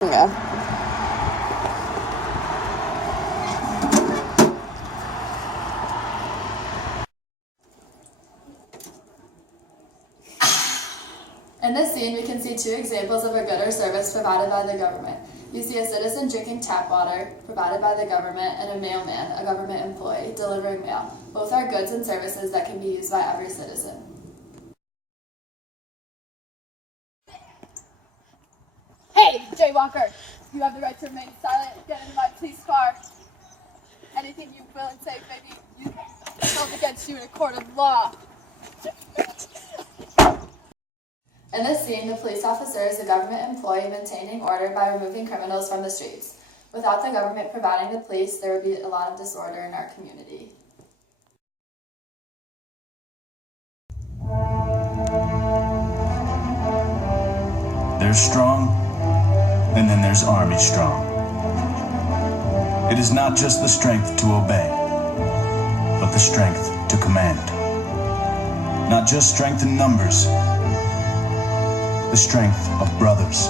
Yeah. In this scene, we can see two examples of a good or service provided by the government. We see a citizen drinking tap water provided by the government and a mailman, a government employee, delivering mail. Both are goods and services that can be used by every citizen. Hey, jaywalker! You have the right to remain silent. Get into my police car. Anything you will and say may be held against you in a court of law. In this scene, the police officer is a government employee maintaining order by removing criminals from the streets. Without the government providing the police, there would be a lot of disorder in our community. There's strong, and then there's Army strong. It is not just the strength to obey, but the strength to command. Not just strength in numbers, the strength of brothers.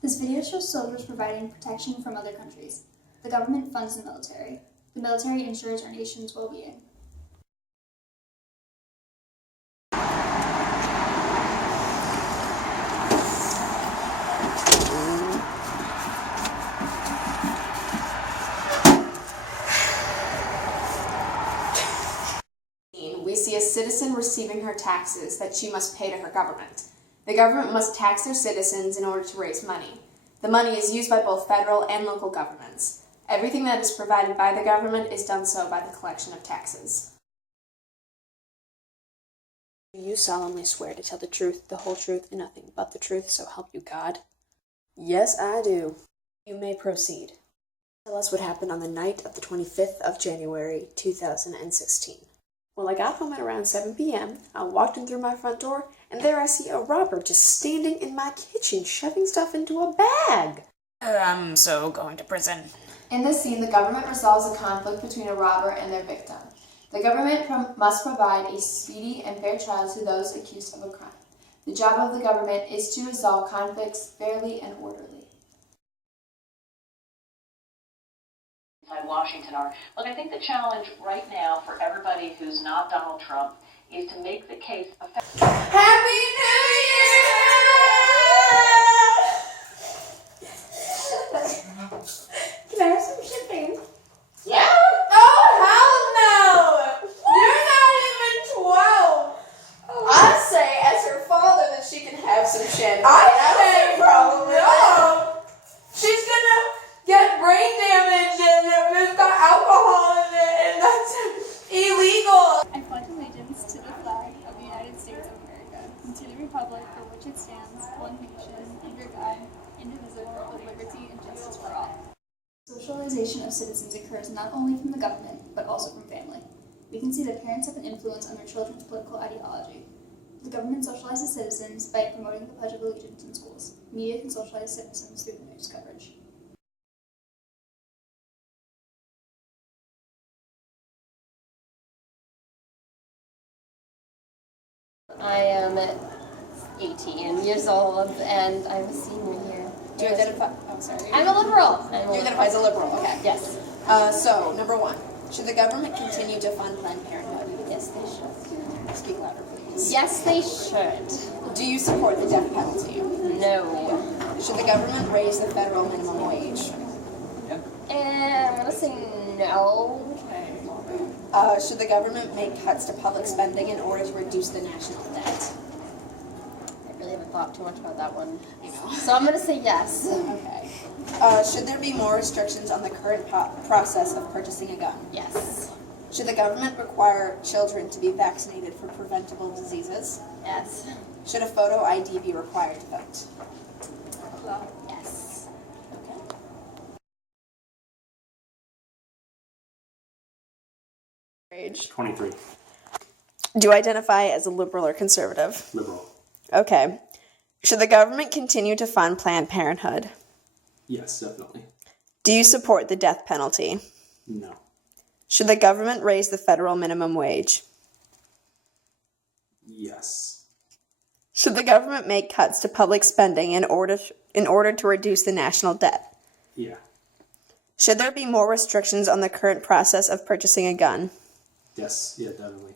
This video shows soldiers providing protection from other countries. The government funds the military. The military ensures our nation's well-being. We see a citizen receiving her taxes that she must pay to her government. The government must tax their citizens in order to raise money. The money is used by both federal and local governments. Everything that is provided by the government is done so by the collection of taxes. Do you solemnly swear to tell the truth, the whole truth, and nothing but the truth, so help you God? Yes, I do. You may proceed. Tell us what happened on the night of the 25th of January, 2016. Well, I got home at around 7 p.m. I walked in through my front door, and there I see a robber just standing in my kitchen, shoving stuff into a bag. I'm so going to prison. In this scene, the government resolves a conflict between a robber and their victim. The government must provide a speedy and fair trial to those accused of a crime. The job of the government is to resolve conflicts fairly and orderly. Washington are. Look, I think the challenge right now for everybody who's not Donald Trump is to make the case effective. Happy New Year! Can I have some champagne? Yeah. Oh, hell no! You're not even 12. I say, as her father, that she can have some champagne. I say, problem no. She's gonna get brain damage and it's got alcohol in it, and that's illegal. I pledge allegiance to the flag of the United States of America and to the republic for which it stands, one nation, under God, indivisible, with liberty and justice for all. Socialization of citizens occurs not only from the government, but also from family. We can see that parents have an influence on their children's political ideology. The government socializes citizens by promoting the Pledge of Allegiance in schools. Media can socialize citizens through the news coverage. I am 18 years old and I'm a senior here. Do you identify? Oh, sorry. I'm a liberal. You identify as a liberal, okay. Yes. So, number one, should the government continue to fund Planned Parenthood? Yes, they should. Speak louder, please. Yes, they should. Do you support the death penalty? No. Should the government raise the federal minimum wage? And I'm gonna say no. Should the government make cuts to public spending in order to reduce the national debt? I really haven't thought too much about that one. You know. So I'm gonna say yes. Okay. Should there be more restrictions on the current process of purchasing a gun? Yes. Should the government require children to be vaccinated for preventable diseases? Yes. Should a photo ID be required to vote? Yes. Okay. Age. 23. Do you identify as a liberal or conservative? Liberal. Okay. Should the government continue to fund Planned Parenthood? Yes, definitely. Do you support the death penalty? No. Should the government raise the federal minimum wage? Yes. Should the government make cuts to public spending in order in order to reduce the national debt? Yeah. Should there be more restrictions on the current process of purchasing a gun? Yes. Yeah, definitely.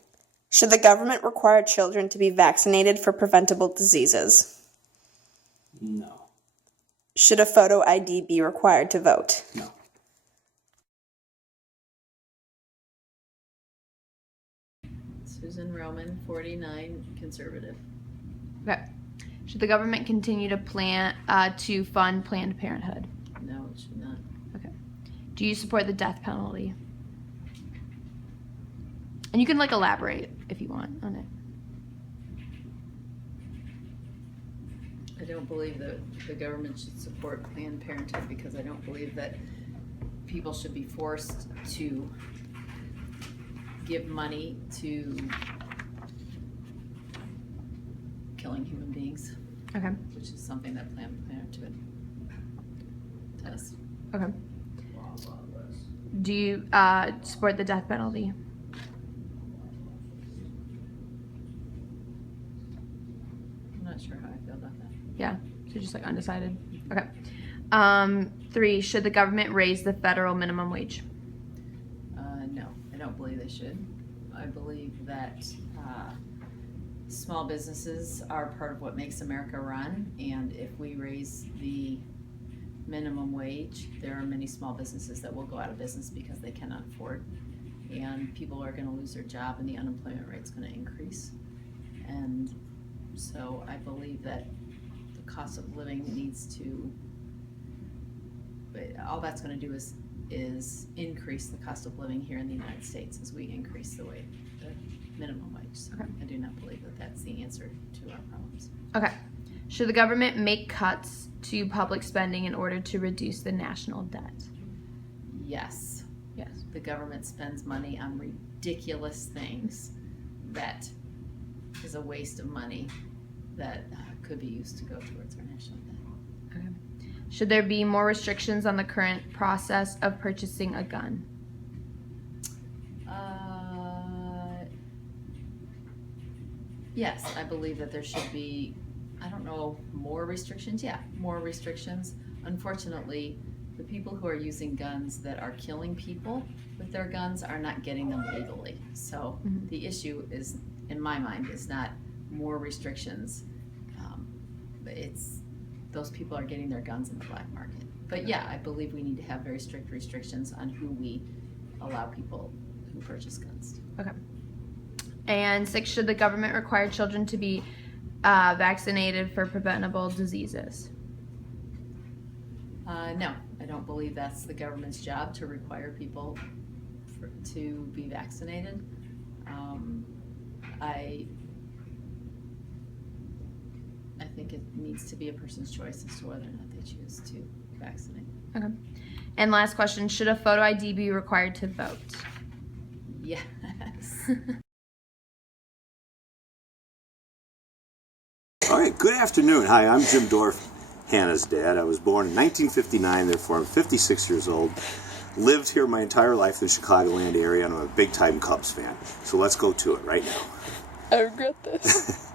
Should the government require children to be vaccinated for preventable diseases? No. Should a photo ID be required to vote? No. Susan Roman, 49, conservative. Okay. Should the government continue to fund Planned Parenthood? No, it should not. Okay. Do you support the death penalty? And you can elaborate if you want on it. I don't believe that the government should support Planned Parenthood because I don't believe that people should be forced to give money to killing human beings. Okay. Which is something that Planned Parenthood does. Okay. Do you support the death penalty? I'm not sure how I feel about that. Yeah. So just undecided. Okay. 3, should the government raise the federal minimum wage? No, I don't believe they should. I believe that small businesses are part of what makes America run, and if we raise the minimum wage, there are many small businesses that will go out of business because they cannot afford, and people are going to lose their job and the unemployment rate's going to increase. And so I believe that the cost of living needs to, but all that's going to do is increase the cost of living here in the United States as we increase the minimum wage. So Okay. I do not believe that that's the answer to our problems. Okay. Should the government make cuts to public spending in order to reduce the national debt? Yes. Yes. The government spends money on ridiculous things that is a waste of money that could be used to go towards our national debt. Okay. Should there be more restrictions on the current process of purchasing a gun? Yes, I believe that there should be, I don't know, more restrictions? Yeah, more restrictions. Unfortunately, the people who are using guns that are killing people with their guns are not getting them legally. So the issue is, in my mind, is not more restrictions. But it's those people are getting their guns in the black market. But yeah, I believe we need to have very strict restrictions on who we allow people who purchase guns. Okay. And 6, should the government require children to be vaccinated for preventable diseases? No, I don't believe that's the government's job to require people to be vaccinated. I think it needs to be a person's choice as to whether or not they choose to vaccinate. Okay. And last question, should a photo ID be required to vote? Yes. All right, good afternoon. Hi, I'm Jim Dorff, Hannah's dad. I was born in 1959, therefore I'm 56 years old. Lived here my entire life in the Chicagoland area, and I'm a big-time Cubs fan. So let's go to it right now. I regret this.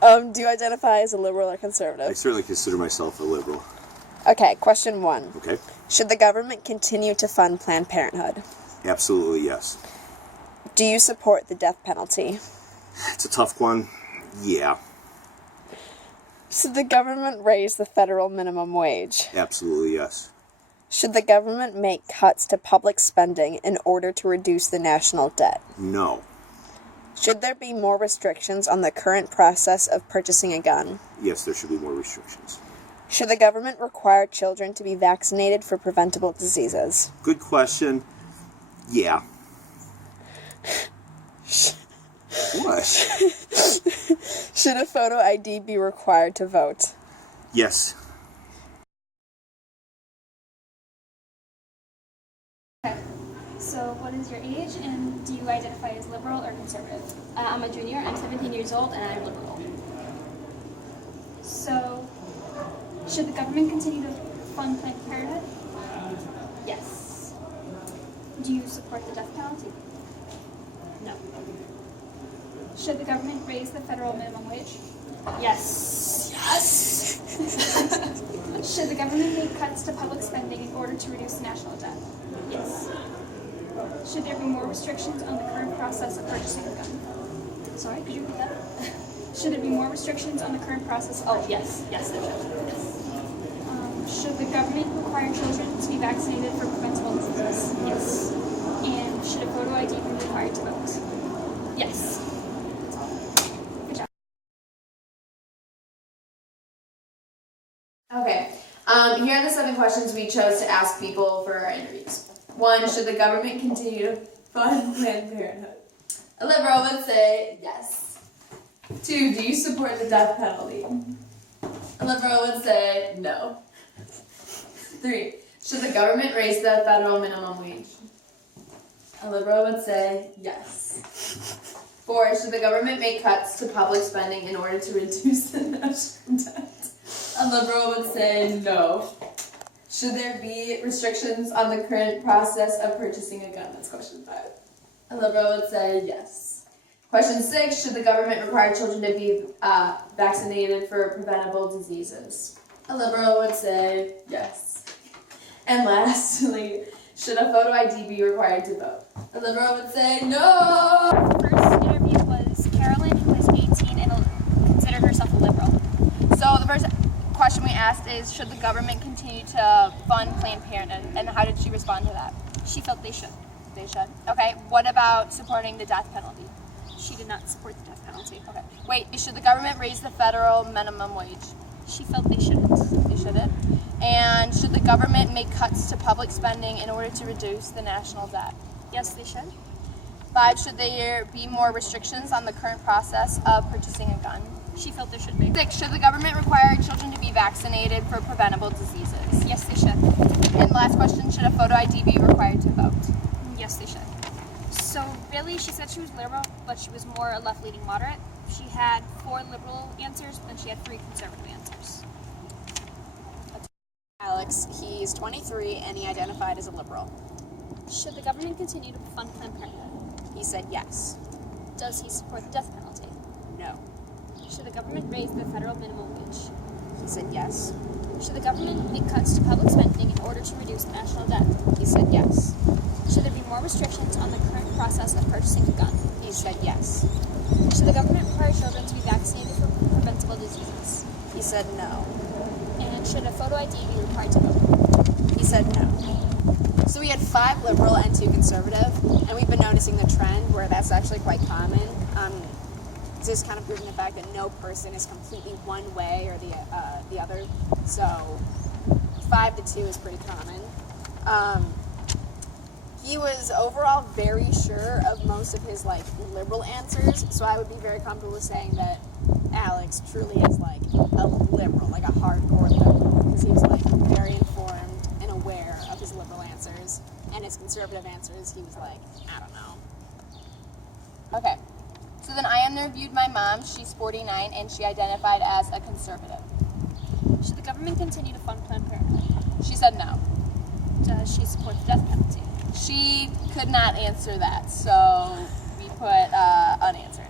Do you identify as a liberal or I conservative? certainly consider myself a liberal. Okay, question 1. Okay? Should the government continue to fund Planned Parenthood? Absolutely, yes. Do you support the death penalty? It's a tough one. Yeah, Should the government raise the federal minimum wage? absolutely, yes. Should the government make cuts to public spending in order to reduce the national debt? No. Should there be more restrictions on the current process of purchasing a gun? Yes, there should be more restrictions. Should the government require children to be vaccinated for preventable diseases? Good question. Yeah. What? Should a photo ID be required to vote? Yes. Okay. So, what is your age, and do you identify as liberal or conservative? I'm a junior. I'm 17 years old, and I'm liberal. So, should the government continue to fund Planned Parenthood? Yes. Do you support the death penalty? No. Should the government raise the federal minimum wage? Yes. Yes. Should the government make cuts to public spending in order to reduce national debt? Yes. Should there be more restrictions on the current process of purchasing a gun? Sorry, could you repeat that? Should there be more restrictions on the current process of purchasing? Yes. Yes, there should. Yes. Should the government require children to be vaccinated for preventable diseases? Yes. And should a photo ID be required to vote? Yes. Okay. Here are the 7 questions we chose to ask people for our interviews. 1. Should the government continue to fund Planned Parenthood? A liberal would say yes. 2. Do you support the death penalty? A liberal would say no. 3. Should the government raise the federal minimum wage? A liberal would say yes. 4. Should the government make cuts to public spending in order to reduce the national debt? A liberal would say no. Should there be restrictions on the current process of purchasing a gun? That's question 5. A liberal would say yes. Question 6, should the government require children to be vaccinated for preventable diseases? A liberal would say yes. And lastly, should a photo ID be required to vote? A liberal would say no. The first interview was Carolyn, who is 18 and considered herself a liberal. So the first question we asked is, should the government continue to fund Planned Parenthood, and how did she respond to that? She felt they should. They should. Okay, what about supporting the death penalty? She did not support the death penalty. Okay, wait, should the government raise the federal minimum wage? She felt they shouldn't. They shouldn't. And should the government make cuts to public spending in order to reduce the national debt? Yes, they should. 5, should there be more restrictions on the current process of purchasing a gun? She felt there should be. 6, should the government require children to be vaccinated for preventable diseases? Yes, they should. And last question, should a photo ID be required to vote? Yes, they should. So really, she said she was liberal, but she was more a left-leaning moderate. She had 4 liberal answers, but then she had 3 conservative answers. Alex, he's 23 and he identified as a liberal. Should the government continue to fund Planned Parenthood? He said yes. Does he support the death penalty? No. Should the government raise the federal minimum wage? He said yes. Should the government make cuts to public spending in order to reduce the national debt? He said yes. Should there be more restrictions on the current process of purchasing a gun? He said yes. Should the government require children to be vaccinated for preventable diseases? He said no. And should a photo ID be required to vote? He said no. So we had 5 liberal and 2 conservative, and we've been noticing the trend where that's actually quite common. Just kind of proving the fact that no person is completely one way or the other. So 5 to 2 is pretty common. He was overall very sure of most of his liberal answers, so I would be very comfortable with saying that Alex truly is a liberal, a hardcore liberal, because he was very informed and aware of his liberal answers, and his conservative answers he was I don't know. Okay, so then I interviewed my mom. She's 49 and she identified as a conservative. Should the government continue to fund Planned Parenthood? She said no. Does she support the death penalty? She could not answer that, so we put unanswered.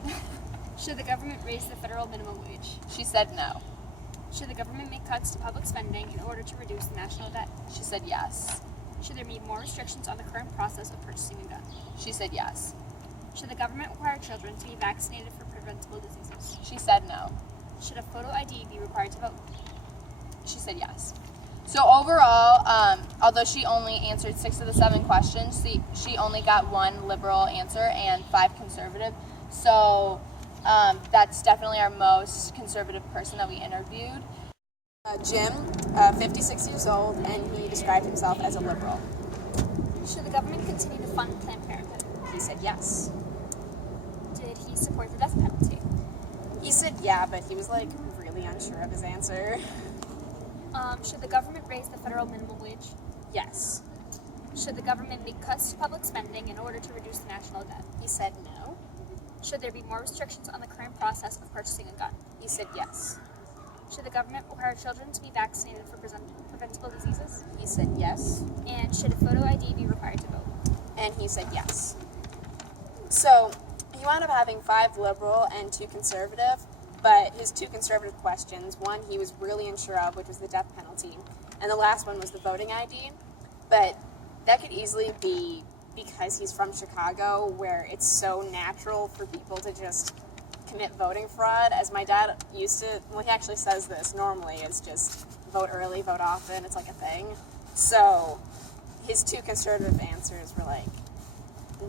Should the government raise the federal minimum wage? She said no. Should the government make cuts to public spending in order to reduce the national debt? She said yes. Should there be more restrictions on the current process of purchasing a gun? She said yes. Should the government require children to be vaccinated for preventable diseases? She said no. Should a photo ID be required to vote? She said yes. So overall, although she only answered 6 of the 7 questions, she only got 1 liberal answer and 5 conservative. So that's definitely our most conservative person that we interviewed. Jim, 56 years old, and he described himself as a liberal. Should the government continue to fund Planned Parenthood? He said yes. Did he support the death penalty? He said yeah, but he was really unsure of his answer. Should the government raise the federal minimum wage? Yes. Should the government make cuts to public spending in order to reduce the national debt? He said no. Should there be more restrictions on the current process of purchasing a gun? He said yes. Should the government require children to be vaccinated for preventable diseases? He said yes. And should a photo ID be required to vote? And he said yes. So he wound up having 5 liberal and 2 conservative. but his two conservative questions, one he was really unsure of, which was the death penalty, and the last one was the voting ID. But that could easily be because he's from Chicago, where it's so natural for people to just commit voting fraud. As my dad used to, well, he actually says this normally, it's just vote early, vote often, it's like a thing. So his two conservative answers were like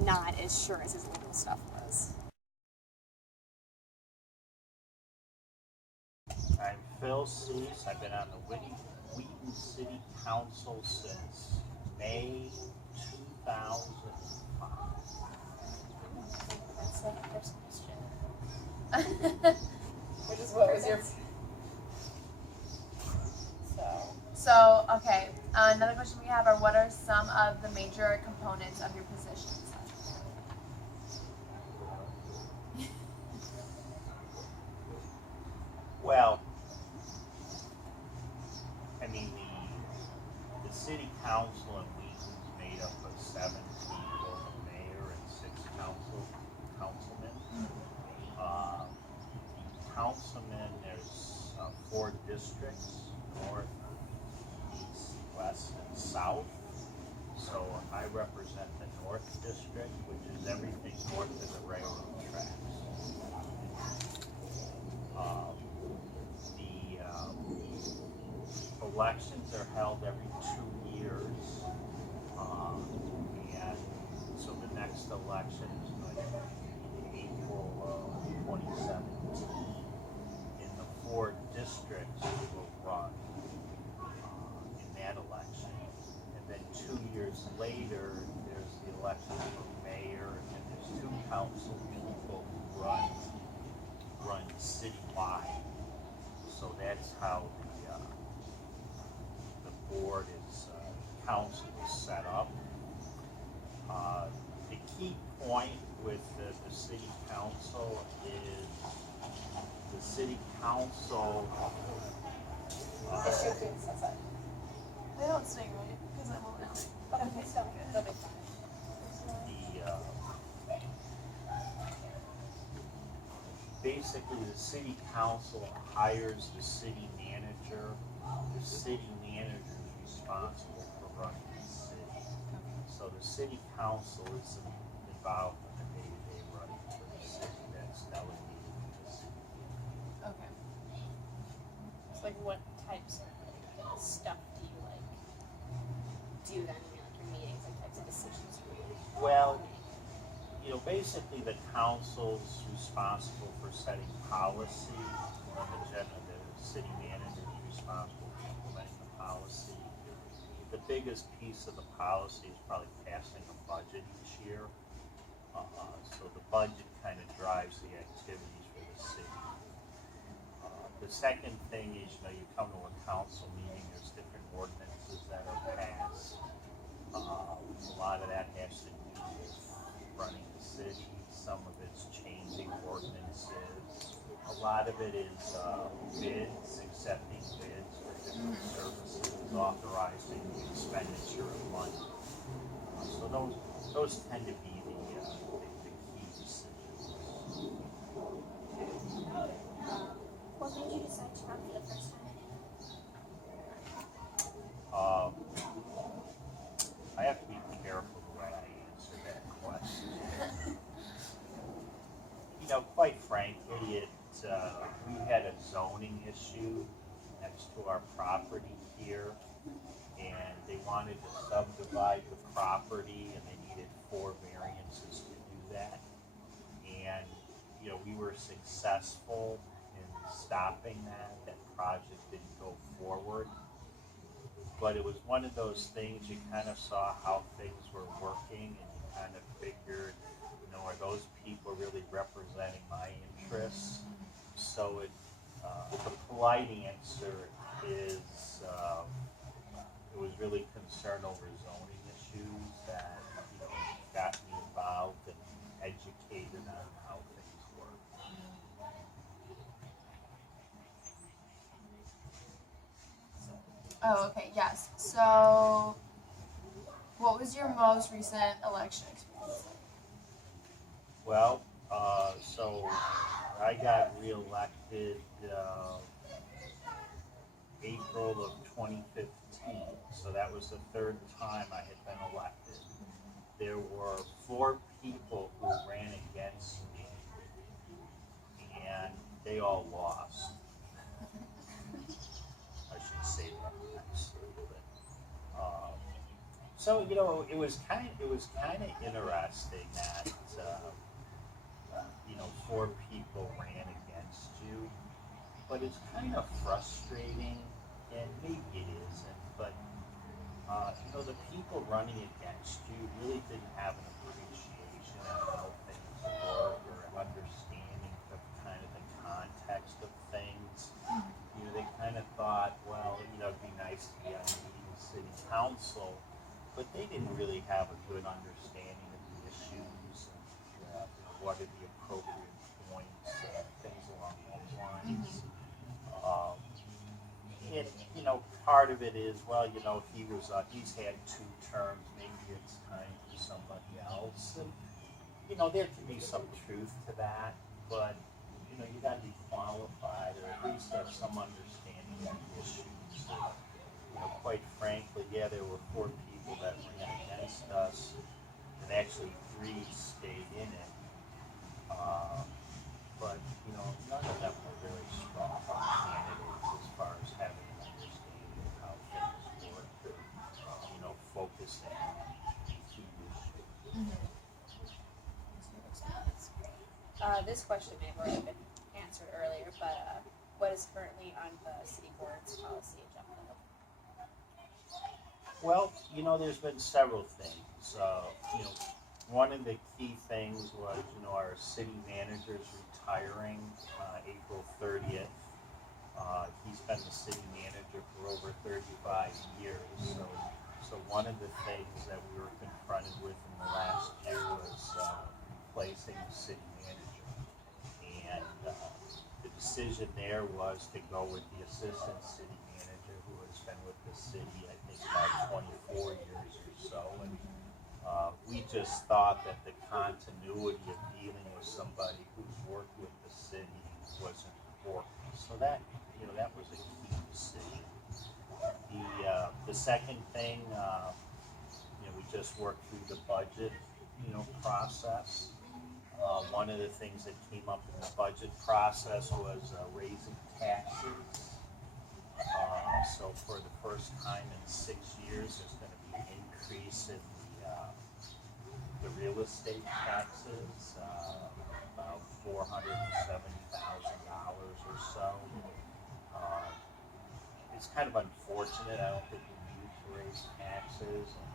not as sure as his legal stuff was. I'm Phil Cease. I've been on the Wheaton City Council since May 2005. That's the first question. Which is what was your... So, okay. Another question we have are, what are some of the major components of your positions? Well, I mean, the city council in Wheaton is made up of 7 people, the mayor and 6 councilmen. Councilmen, there's 4 districts, north, east, west, and south. So I represent the North District, which is everything north of the railroad tracks. The elections are held every 2 years, and so the next election is going to be April of 2017, and the 4 districts will run in that election. And then 2 years later, there's the election for mayor, and there's 2 council people who run citywide. So that's how the board is, council is set up. The key point with the city council is the city council. They don't sing right because I'm only out. Okay, so good. Basically, the city council hires the city manager. The city manager is responsible for running the city. So the city council is involved in the day-to-day running for the city that's delegated to the city. Okay. So like what types of stuff do you do then in your meetings, like types of decisions you make? Well, basically the council's responsible for setting policy. The city manager is responsible for implementing the policy. The biggest piece of the policy is probably passing a budget each year. So the budget kind of drives the activities for the city. The second thing is, you come to a council meeting, there's different ordinances that are passed. A lot of that has to do with running the city. Some of it's changing ordinances. A lot of it is bids, accepting bids for different services, authorizing the expenditure of money. So those tend to be the key decisions. What made you decide to run for the first time? I have to be careful the way I answer that question. Quite frankly, we had a zoning issue next to our property here, and they wanted to subdivide the property, and they needed 4 variances to do that. And we were successful in stopping that. That project didn't go forward. But it was one of those things, you kind of saw how things were working, and you kind of figured, are those people really representing my interests? So the polite answer is it was really concern over zoning issues that got me involved and educated on how things work. Oh, okay, yes. So, what was your most recent election experience? Well, so I I got reelected April of 2015, so that was the third time I had been elected. There were 4 people who ran against me, and they all lost. I should say that nicely, but so it was kind of interesting that 4 people ran against you, but it's kind of frustrating, and maybe it isn't, but the people running against you really didn't have an appreciation of how things work or understanding of kind of the context of things. They kind of thought, well, it'd be nice to be on the city council, but they didn't really have a good understanding of the issues and what are the appropriate points, things along those lines. And part of it is, well, he's had 2 terms, maybe it's time for somebody else. And, there can be some truth to that, but, you got to be qualified or at least have some understanding of the issues. Quite frankly, there were 4 people that ran against us, and actually 3 stayed in it. But, none of them were really strong candidates as far as having an understanding of how things work, focusing on key issues. This question may have already been answered earlier, but what is currently on the city board's policy agenda? Well, there's been several things. One of the key things was, our city manager's retiring April 30th. He's been the city manager for over 35 years. So one of the things that we were confronted with in the last year was replacing the city manager. And the decision there was to go with the assistant city manager who has been with the city, I think, about 24 years or so. And we just thought that the continuity of dealing with somebody who's worked with the city was important. So that was a key decision. The second thing, we just worked through the budget, process. One of the things that came up in the budget process was raising taxes. So for the first time in 6 years, there's going to be an increase in the real estate taxes, about $470,000 or so. It's kind of unfortunate. I don't think we need to raise taxes, and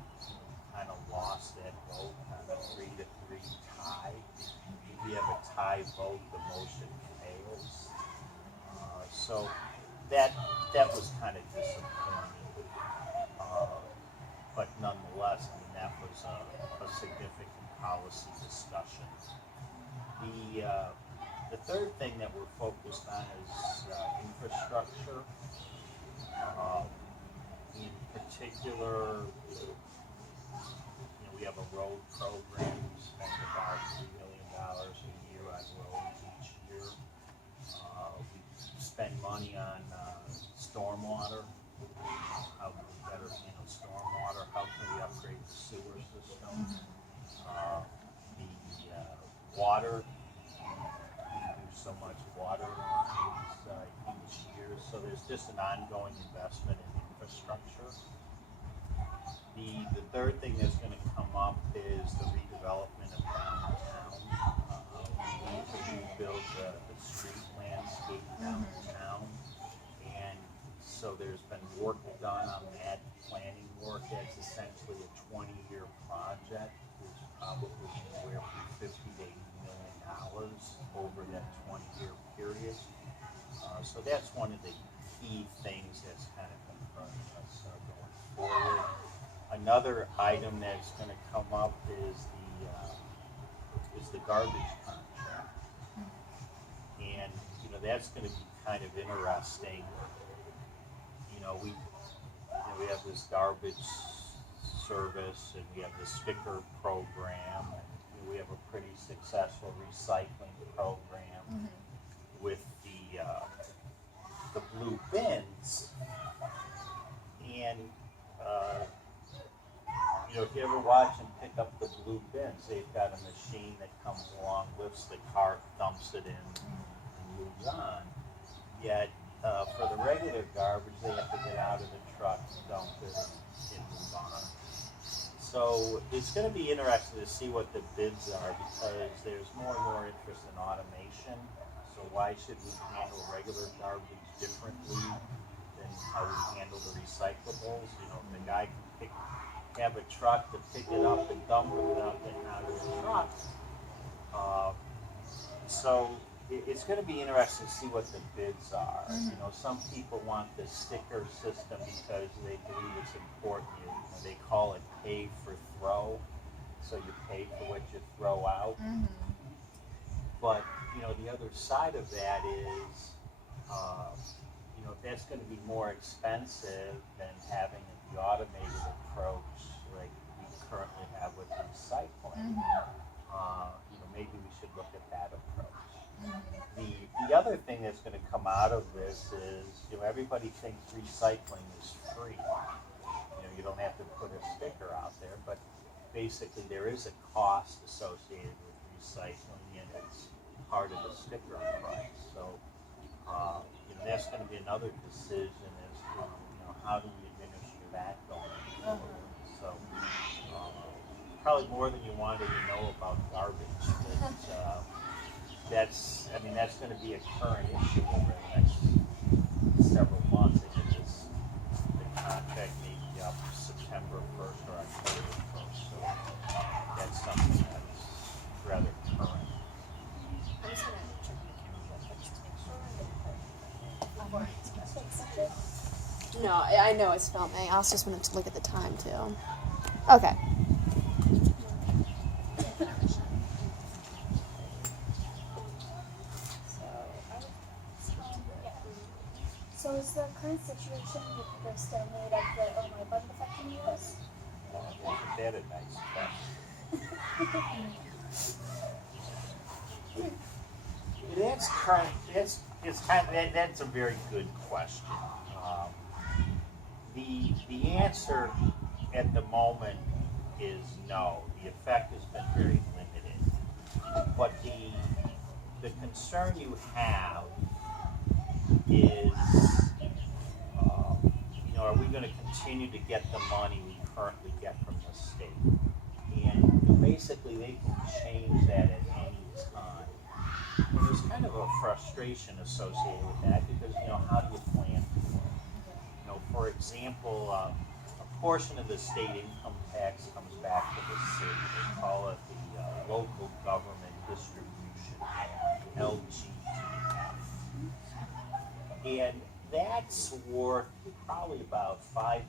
kind of lost that vote, kind of 3-3 tie. If we have a tie vote, the motion fails. So that was kind of disappointing. But nonetheless, that was a significant policy discussion. The third thing that we're focused on is infrastructure. In particular, we have a road program. We spend about $3 million a year on roads each year. We spend money on stormwater. How can we better handle stormwater? How can we upgrade the sewer system? The water. We do so much water each year. So there's just an ongoing investment in infrastructure. The third thing that's going to come up is the redevelopment of downtown. We need to rebuild the street landscape downtown. And so there's been work done on that, planning work. That's essentially a 20-year project, which probably anywhere from $50 to $80 million over that 20-year period. So that's one of the key things that's kind of confronting us going forward. Another item that's going to come up is the garbage contract, and that's going to be kind of interesting. We have this garbage service, and we have the sticker program, and we have a pretty successful recycling program. blue bins. They've got a machine that comes along, lifts the cart, dumps it in, and moves on. Yet, for the regular garbage, they have to get out of the truck, dump it, and move on. So it's going to be interesting to see what the bids are, because there's more and more interest in automation. So why should we handle regular garbage differently than how we handle the recyclables? You know, the guy can have a truck to pick it up and dump it without getting out of the truck. So it's going to be interesting to see what the bids are. You know, some people want the sticker system because they believe it's important. They call it pay for throw, so you pay for what you throw out. But you know, the other side of that is, you know, that's going to be more expensive than having the automated approach like we currently have with recycling. You know, maybe we should look at that approach. The other thing that's going to come out of this is, you know, everybody thinks recycling is free. You know, you don't have to put a sticker out there, but basically there is a cost associated with recycling, and it's part of the sticker price. So, you know, that's going to be another decision as to, you know, how do we administer that going forward. So, probably more than you wanted to know about garbage, but that's going to be a current issue over the next several months. I think the contract may be up September 1st or October 1st, so that's something that's rather current. I'm just gonna check the camera real quick just to make sure. No, I know it's filming. I also just wanted to look at the time too. Okay. So is the current situation with the stalemate of the Illinois budget affecting you guys? Isn't that a nice question? That's current. That's a very good question. The answer at the moment is no. The effect has been very limited. But the concern you have is, you know, are we going to continue to get the money we currently get from the state? And basically, they can change that at any time. And there's kind of a frustration associated with that because, you know, how do you plan for it? You know, for example, a portion of the state income tax comes back to the city. They call it the local government distribution, LGDF. And that's worth probably about $5.6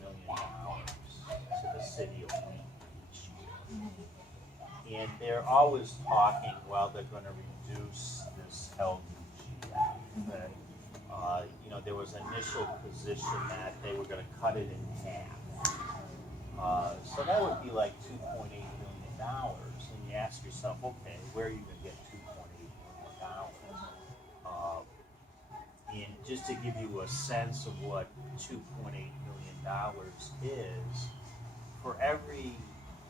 million to the city of Wheaton each year. And they're always talking, well, they're going to reduce this LGDF. That, you know, there was an initial position that they were going to cut it in half. So that would be like $2.8 million. And you ask yourself, okay, where are you going to get $2.8 million? And just to give you a sense of what $2.8 million is, for every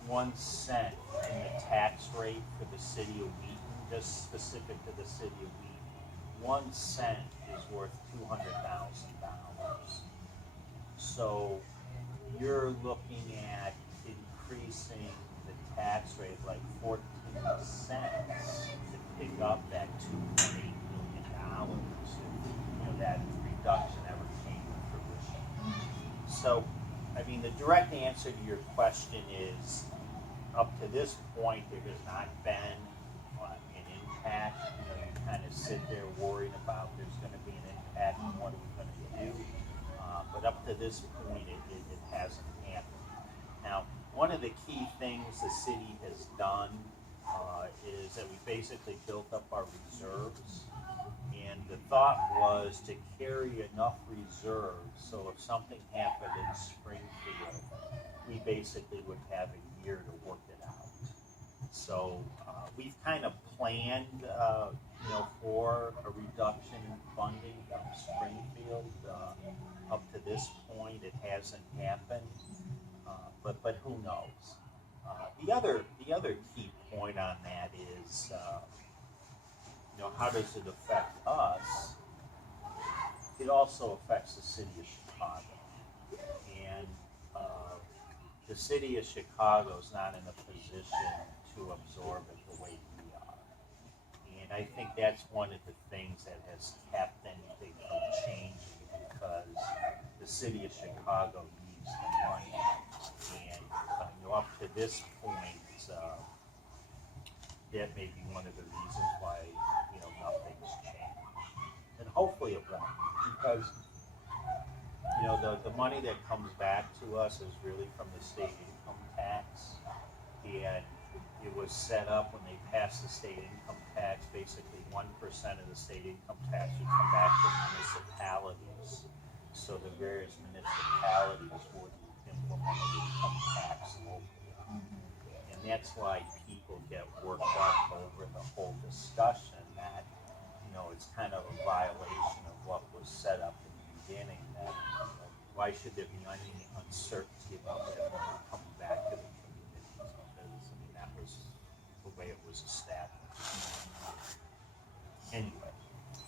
1 cent in the tax rate for the city of Wheaton, just specific to the city of Wheaton, 1 cent is worth $200,000. So you're looking at increasing the tax rate like 14 cents to pick up that $2.8 million. You know, that reduction ever came to fruition. So, I mean, the direct answer to your question is, up to this point, there has not been an impact. You know, you kind of sit there worried about there's going to be an impact and what are we going to do. But up to this point, it hasn't happened. Now, one of the key things the city has done is that we basically built up our reserves. And the thought was to carry enough reserves so if something happened in Springfield, we basically would have a year to work it out. So we've kind of planned, you know, for a reduction in funding from Springfield. Up to this point, it hasn't happened, but who knows? The other key point on that is, how does it affect us? It also affects the city of Chicago, and the city of Chicago is not in a position to absorb it the way we are. And I think that's one of the things that has kept anything from changing, because the city of Chicago needs the money. And up to this point, that may be one of the reasons why nothing's changed. And hopefully it won't, because the money that comes back to us is really from the state income tax, and it was set up when they passed the state income tax. Basically, 1% of the state income tax would come back to municipalities, so the various municipalities would implement the income tax locally, and that's why people get worked up over the whole discussion that it's kind of a violation of what was set up in the beginning. That why should there be any uncertainty about that money coming back to the communities? Because that was the way it was established. Anyway.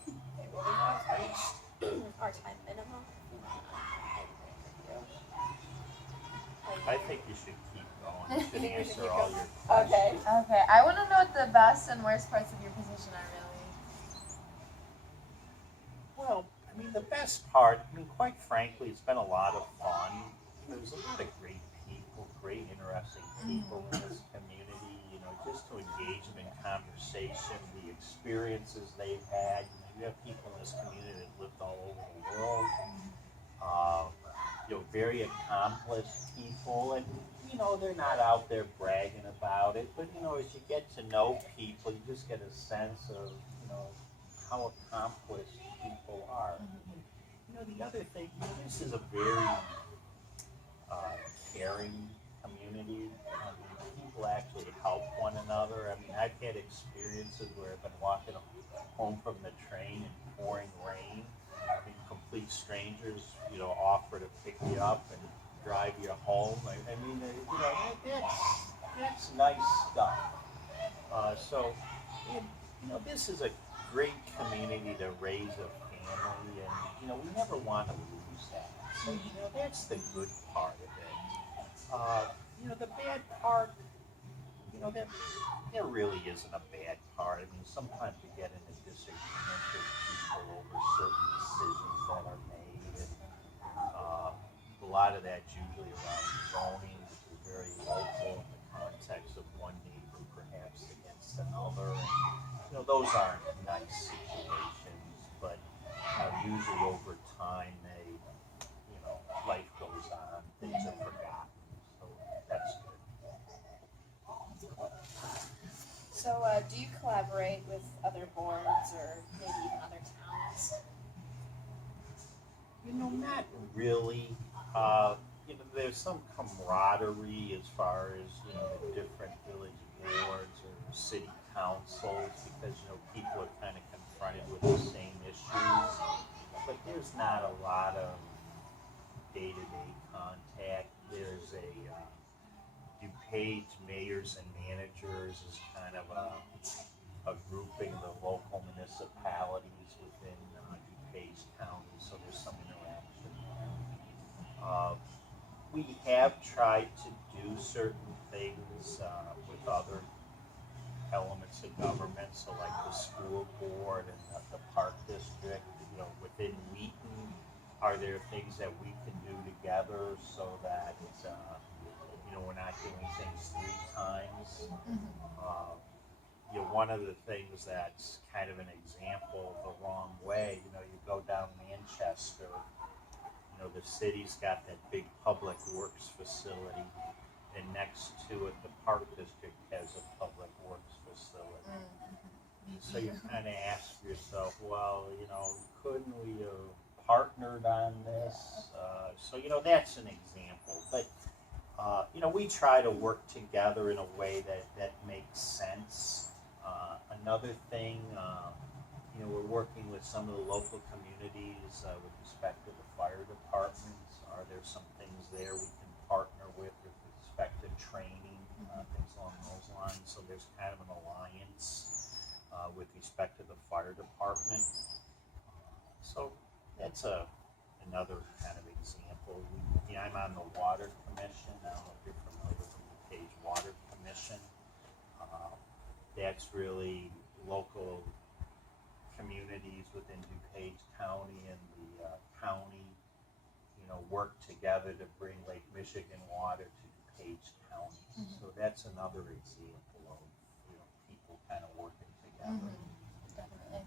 Okay, well, we have reached our time minimum. I think you should keep going. You should answer all your questions. Okay. I want to know what the best and worst parts of your position are, really. Well, the best part, quite frankly, it's been a lot of fun. There's a lot of great people, great, interesting people in this community, just to engage them in conversation, the experiences they've had. You have people in this community that lived all over the world, very accomplished people, and, they're not out there bragging about it, but, as you get to know people, you just get a sense of, how accomplished people are. The other thing, this is a very caring community. People actually help one another. I've had experiences where I've been walking home from the train in pouring rain, and complete strangers, offer to pick you up and drive you home. That's nice stuff. This is a great community to raise a family, and we never want to lose that. So that's the good part of it. The bad part, there really isn't a bad part. Sometimes you get into disagreement with people over certain decisions that are made, and a lot of that's usually around zoning, which is very local in the context of one neighbor perhaps against another. And, those aren't nice situations, but usually over time life goes on, things are forgotten, so that's good. So, do you collaborate with other boards or maybe even other towns? Not really. There's some camaraderie as far as, the different village boards or city councils, because, people are kind of confronted with the same issues, but there's not a lot of day-to-day contact. There's a DuPage mayors and managers is kind of a grouping of the local municipalities within DuPage County, so there's some interaction. We have tried to do certain things with other elements of government, so like the school board and the park district, within Wheaton. Are there things that we can do together so that it's, we're not doing things 3 times? One of the things that's kind of an example the wrong way, you go down Manchester, the city's got that big public works facility, and next to it, the park district has a public works facility. So you kind of ask yourself, well, couldn't we have partnered on this? So that's an example. But we try to work together in a way that makes sense. Another thing, we're working with some of the local communities with respect to the fire departments. Are there some things there we can partner with respect to training, things along those lines. So there's kind of an alliance with respect to the fire department. So that's another kind of example. I'm on the water commission. I don't know if you're familiar with the DuPage Water Commission. That's really local communities within DuPage County and the county, work together to bring Lake Michigan water to DuPage County. So that's another example of people kind of working together. Definitely.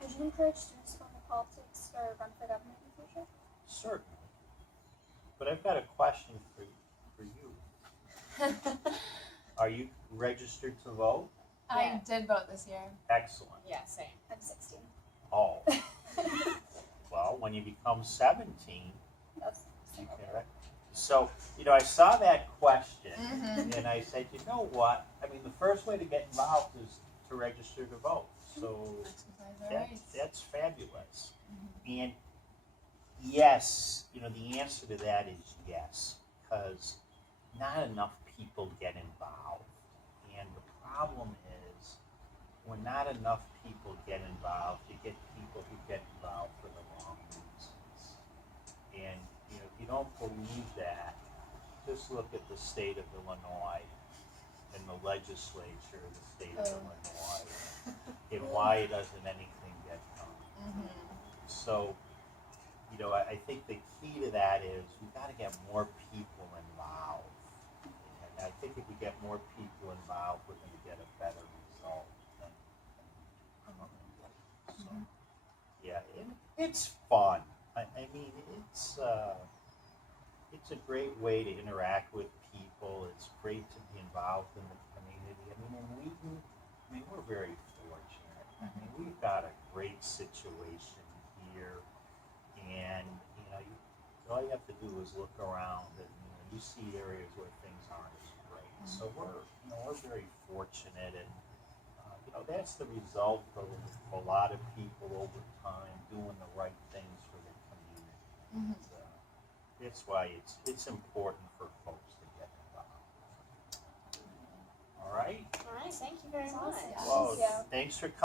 Would you encourage students to go into politics or run for government in the future? Certainly. But I've got a question for you. Are you registered to vote? I did vote this year. Excellent. Yeah, same. I'm 16. Oh. Well, when you become 17, That's you can. So, I saw that question, and I said, you know what? I mean, the first way to get involved is to register to vote. So that's fabulous. And yes, the answer to that is yes, because not enough people get involved. And the problem is, when not enough people get involved, you get people who get involved for the wrong reasons. And if you don't believe that, just look at the state of Illinois and the legislature of the state of Illinois and why doesn't anything get done. So, I think the key to that is we've got to get more people involved. And I think if we get more people involved, we're going to get a better result. So, yeah, it's fun. I mean, it's a great way to interact with people. It's great to be involved in the community. I mean, in Wheaton, we're very fortunate. I mean, we've got a great situation here, and all you have to do is look around, and you see areas where things aren't as great. So we're very fortunate, and that's the result of a lot of people over time doing the right things for the community. That's why it's important for folks to get involved. All right? All right, thank you very much. Well, thanks for coming.